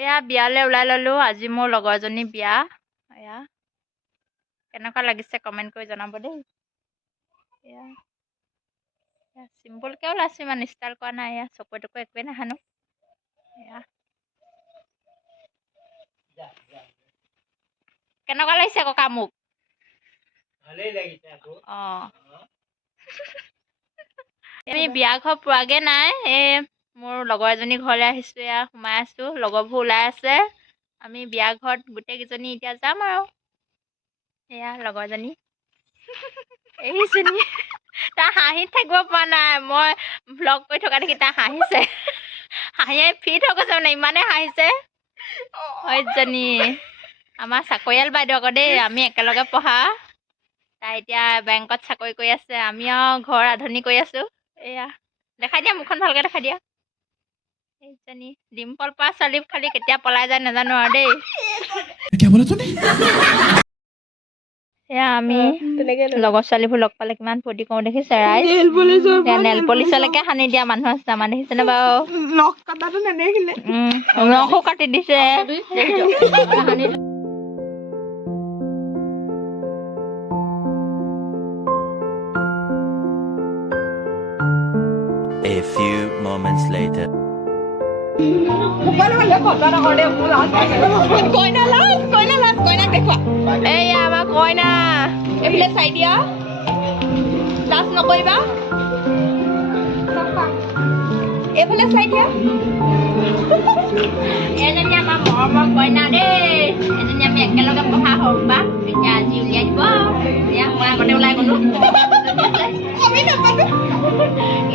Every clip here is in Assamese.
এয়া বিয়ালৈ ওলাই ল'লোঁ। আজি মোৰ লগৰজনী বিয়া। এয়া কেনেকুৱা লাগিছে কমেণ্ট কৰি জনাব দেই। এয়া চিম্পুলকৈ ওলাইছোঁ, ইমান ষ্টাইল কৰা নাই। এয়া চকুৱে তকুৱে একোৱেই নাহানো। এয়া কেনেকুৱা লাগিছে ককা মোক? ভালেই লাগিছে আকৌ। অঁ আমি বিয়া ঘৰ পোৱাগৈ নাই। মোৰ লগৰ এজনী ঘৰলৈ আহিছোঁ। এয়া সোমাই আছোঁ, লগৰবোৰ ওলাই আছে। আমি বিয়া ঘৰত গোটেইকেইজনী এতিয়া যাম আৰু। এয়া লগৰজনী এইজনী তাই হাঁহিত থাকিব পৰা নাই। মই ভ্লগ কৰি থকা দেখি তাই হাঁহিছে। হাঁহিয়ে ফিট হৈ গৈছে মানে, ইমানেই হাঁহিছে। এইজনী আমাৰ চাকৰিয়াল বাইদেউ আকৌ দেই, আমি একেলগে পঢ়া। তাই এতিয়া বেংকত চাকৰি কৰি আছে, আমি আৰু ঘৰ আধুনি কৰি আছোঁ। এয়া দেখাই দিয়া, মুখখন ভালকৈ দেখাই দিয়া। এইজনী ডিম্পল পৰা ছোৱালী খালি কেতিয়া পলাই যায় নাজানো আৰু দেই। এয়া আমি লগৰ ছোৱালীবোৰ লগ পালে কিমান ফূৰ্তি কৰোঁ দেখিছে ৰাইজ। নেল পলিচলৈকে সানি দিয়া মানুহ আছে আমাৰ, দেখিছেনে বাৰু? নখ কটাটো নেদেখিলে, নখো কাটি দিছে। A few moments later. এয়া আমাৰ কইনা, এইফালে চাই দিয়া, লাজ নকৰিবা। এইফালে চাই দিয়া। এজনী আমাৰ মৰমৰ কইনা দেই। এজনী আমি একেলগে পঢ়া সৰুৰ পৰা, এতিয়া আজি উলিয়াই দিব। এতিয়া মই আগতে ওলাই গ'লো।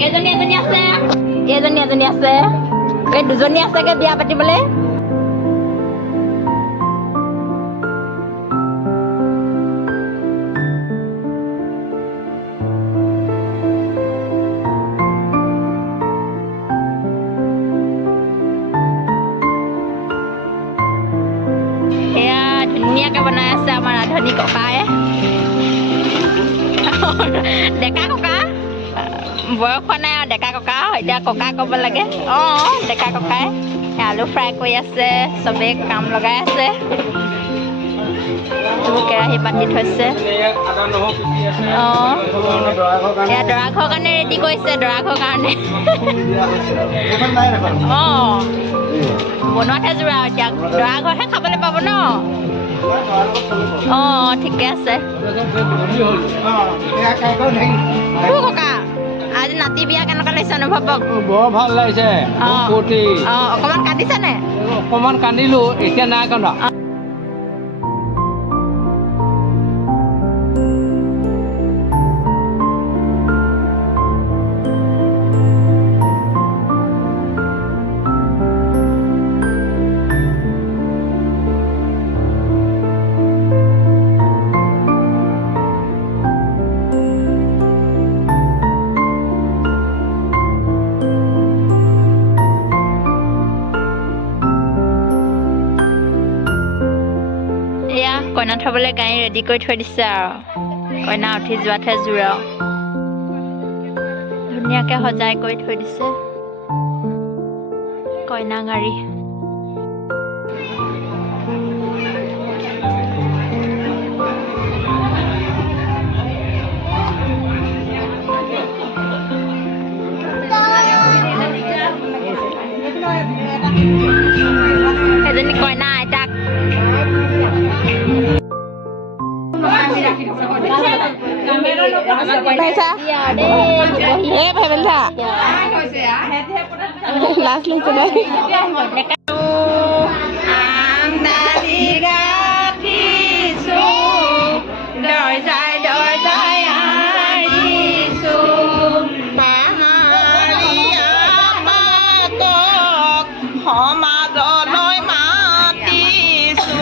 এজনী আছে, এজনী আছে, এই দুজনী আছেগে বিয়া পাতিবলৈ। এয়া ধুনীয়াকৈ বনাই আছে আমাৰ ৰান্ধনী ককাই। ডেকা ককা, বয়স হোৱা নাই আৰু ডেকা ককা, এতিয়া ককা ক'ব লাগে। অঁ ডেকা ককাই আলু ফ্ৰাই কৰি আছে, চবেই কাম লগাই আছে। এইবোৰ কেৰাহী পাতি থৈছে। অঁ এয়া দৰা ঘৰৰ কাৰণে ৰেডি কৰিছে, দৰা ঘৰৰ কাৰণে। অঁ বনোৱাতহে যোৰা আৰু এতিয়া দৰা ঘৰতহে খাবলৈ পাব ন। অঁ ঠিকে আছে। ককা আজি নাতি বিয়া কেনেকুৱা লাগিছে অনুভৱ? বৰ ভাল লাগিছে, ফূৰ্তি। অকণমান কান্দিছেনে? অকণমান কান্দিলো, এতিয়া নাই কান্দা। এয়া কইনা থ'বলৈ গাড়ী ৰেডি কৰি থৈ দিছে আৰু কইনা উঠি যোৱাতহে জোৰ আৰু ধুনীয়াকৈ সজাই কৰি থৈ দিছে কইনা গাড়ী। এজনী কইনা আইতাক সমাজলৈ মাতিছো।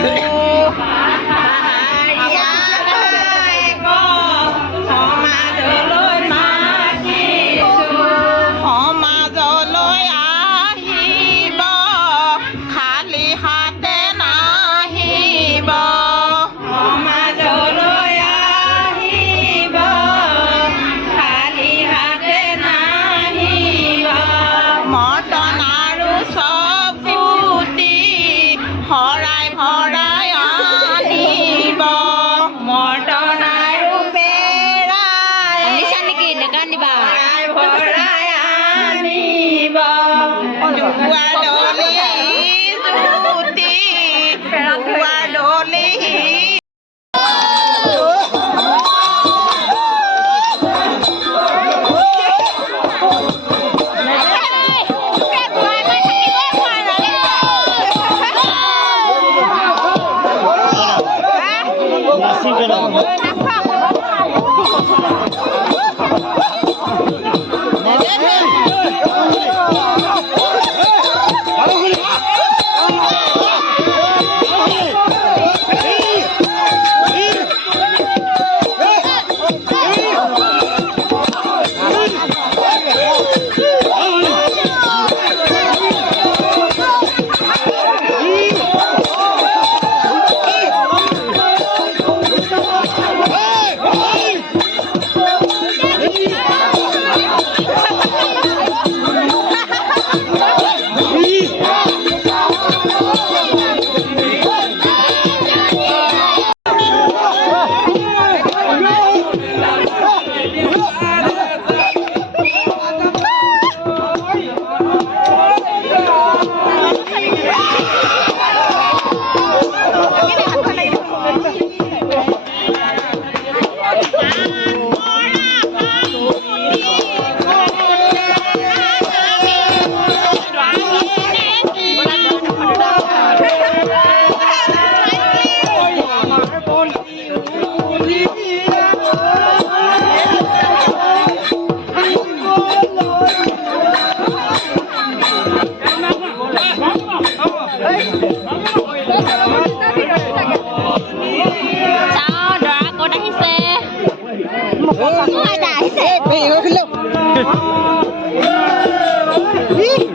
চাওঁ দৰা ক'ত আহিছে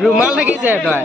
ৰুমাল থাকিছে তই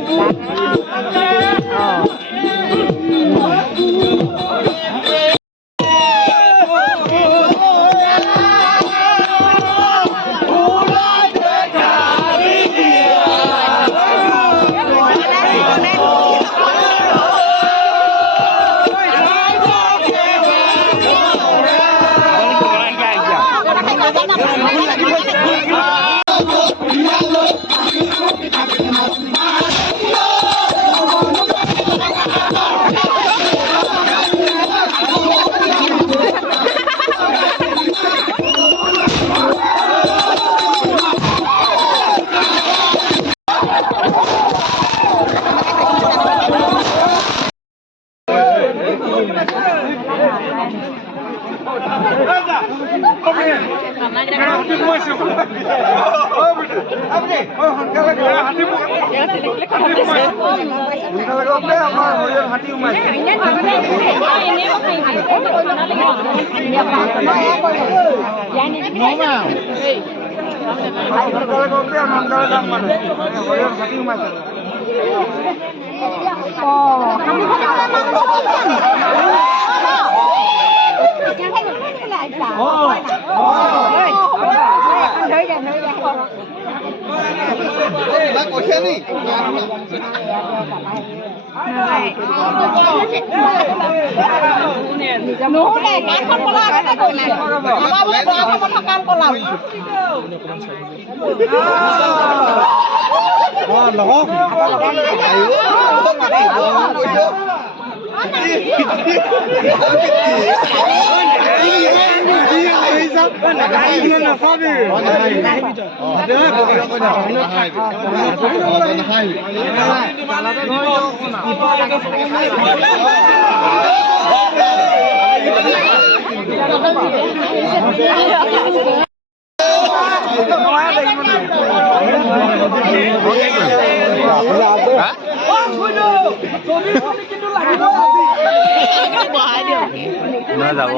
নহয় যাব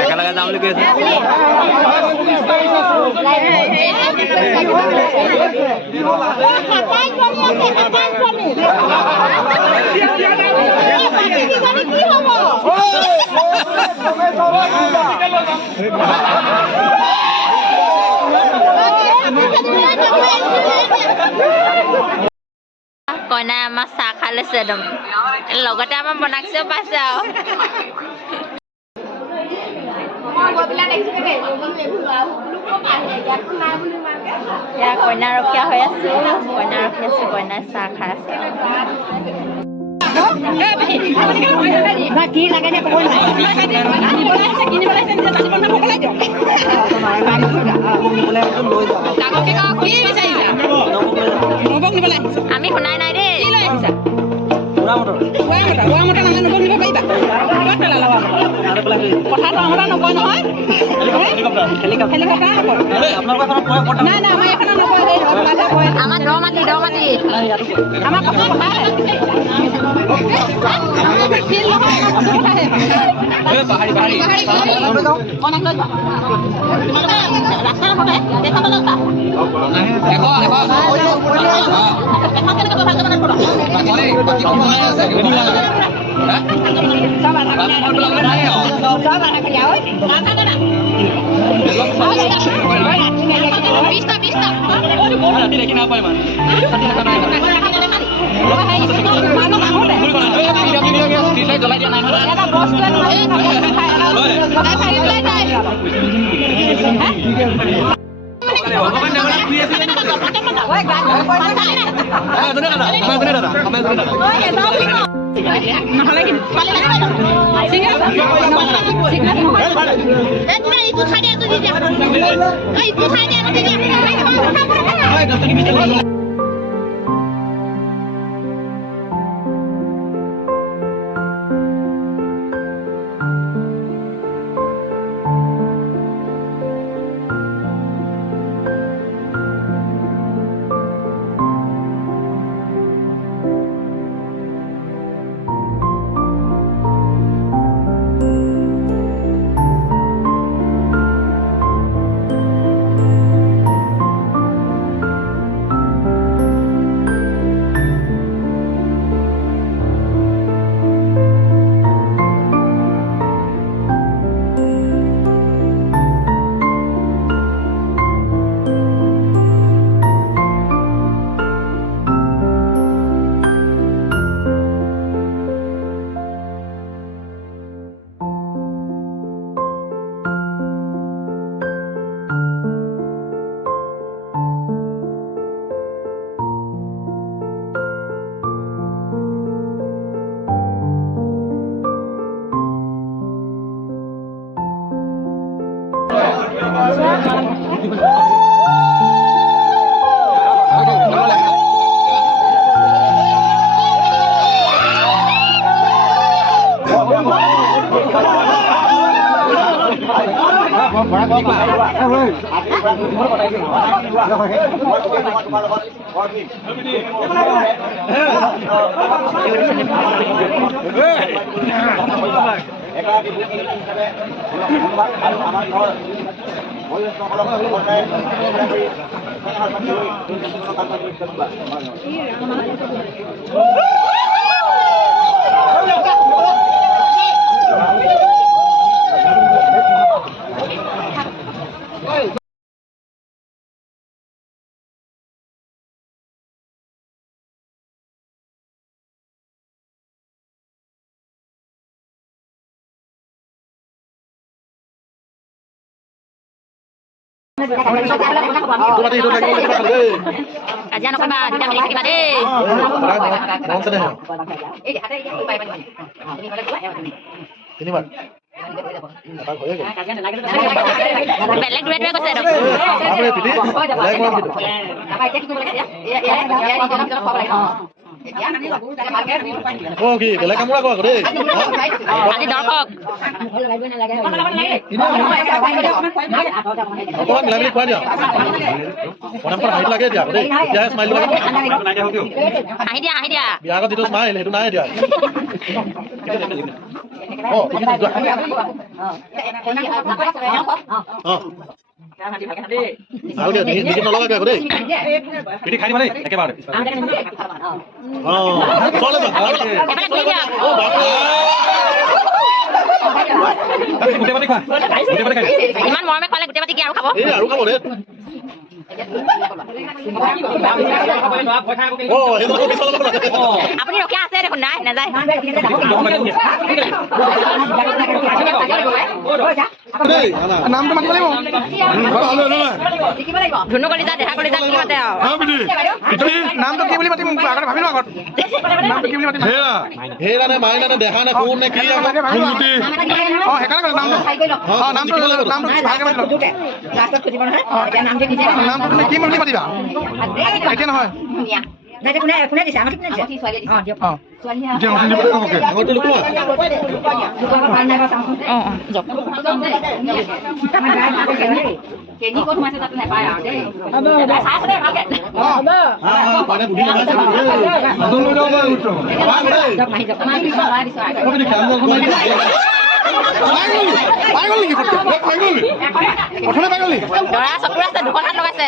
একেলগে যাম বুলি কৈছে কইনাই আমাৰ চাহ খাই লৈছে একদম লগতে আমাৰ বনাইছেও পাইছে আৰু এতিয়া কইনা ৰখীয়া হৈ আছো কইনাই চাহ খাই আছে কি লাগে নে ক'ব আমি শুনাই নাই দেই আমাৰ দ মাটি আমাৰ কাজিয়া নকৰিবা দুটা মিলি থাকিবা দেই বেলেগ দূৰে দূৰে গৈছে কি বেলেগ কামোৰা কোৱা দেই আজি দৰ্শক অকমান মিলাই মিলি খুৱাই দিয়া মনে হাঁহি লাগে দিয়া দেই এতিয়াহে স্মাইল লাগে হাঁহি দিয়া বিয়া আগত যিটো স্মাইল সেইটো নাই দিয়া ভালকে নিকি নলগাকে আকৌ দেই পিঠি খাই দিবা দেই একেবাৰে ইমান মৰমে খোৱালে গোটেই পাতি কি আৰু খাব আৰু খাব দেই আপুনি ৰখীয়া আছে দেখোন নাই নাযায় নামটো মাতিব লাগিব ধুনু কলিজা দেহা কলিজা কি মাতে আৰু নামটো কি বুলি মাতিম আগতে ভাবি লওঁ আগত নামটো কি বুলি মাতিম হেৰা নে মাইনা নে দেহা নে কোন নে কি ফুলগুটি সেইকাৰণে নামটো ভালকে মাতি নামটো তুমি কি বুলি মাতিবা এতিয়া নহয় দৰা চকুৰ আছে দুখন হাত লগাইছে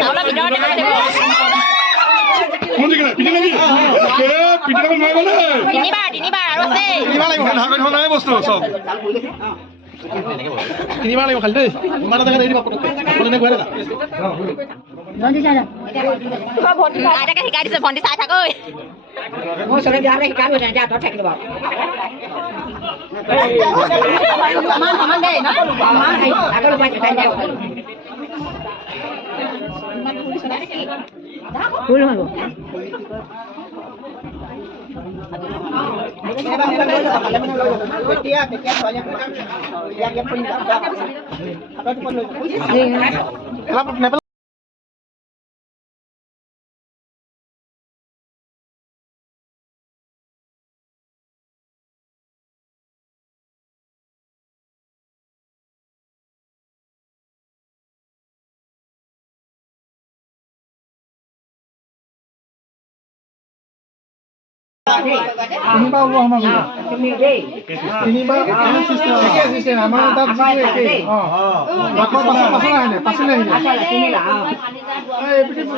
চাউলৰ ভিতৰতে তিনিবাৰ আৰু আছে তিনিবাৰ লাগিব খালি দেই ইমান এটা দেৰি দিব ঘূৰাই আইতাকে শিকাই দিছে ভণ্টি চাই থাক ঐ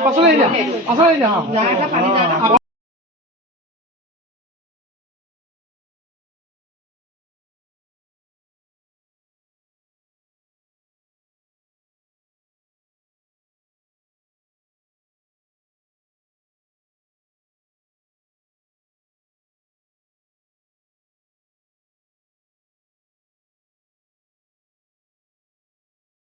পাছলৈ